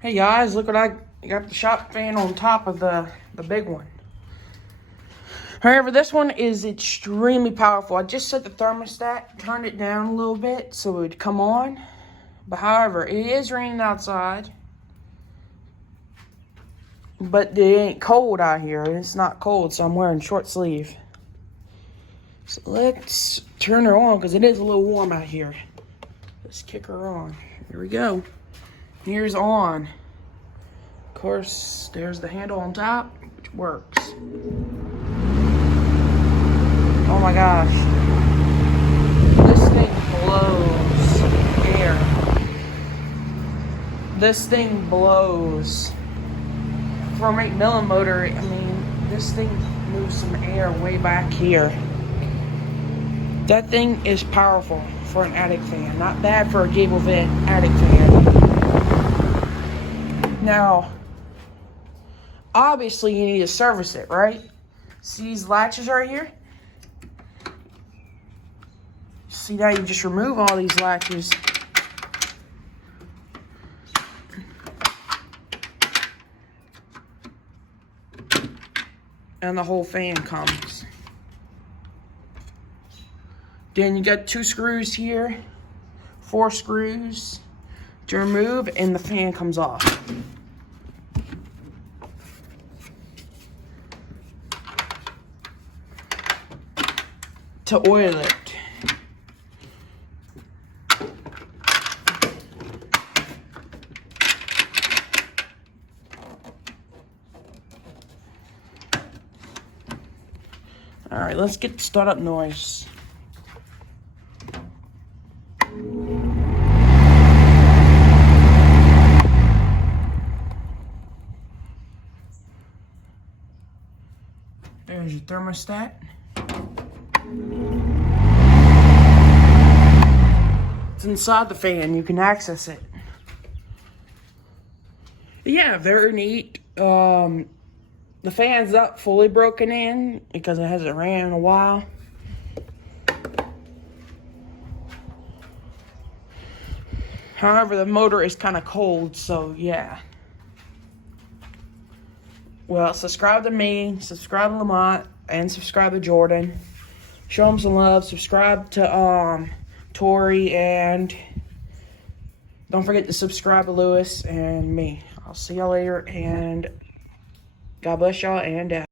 Hey guys, look what I got, the shop fan on top of the big one. However, this one is extremely powerful. I just set the thermostat, turned it down a little bit so it would come on. But however, it is raining outside. But it ain't cold out here. It's not cold, so I'm wearing short sleeve. So let's turn her on because it is a little warm out here. Let's kick her on. Here we go. Here's on. Of course, there's the handle on top, which works. Oh my gosh. This thing blows air. This thing blows. For a McMillan motor, I mean, this thing moves some air way back here. That thing is powerful for an attic fan. Not bad for a gable vent attic fan. Now, obviously you need to service it, right? See these latches right here? See, now you just remove all these latches. And the whole fan comes. Then you got 2 screws here, 4 screws to remove, and the fan comes off. To oil it. All right, let's get the startup noise. There's your thermostat. It's inside the fan. You can access it. Yeah, very neat. The fan's not fully broken in because it hasn't ran in a while. However, the motor is kind of cold, so yeah. Well, subscribe to me, subscribe to Lamont, and subscribe to Jordan. Show them some love. Subscribe to Tori, and don't forget to subscribe to Lewis and me. I'll see y'all later, and God bless y'all, and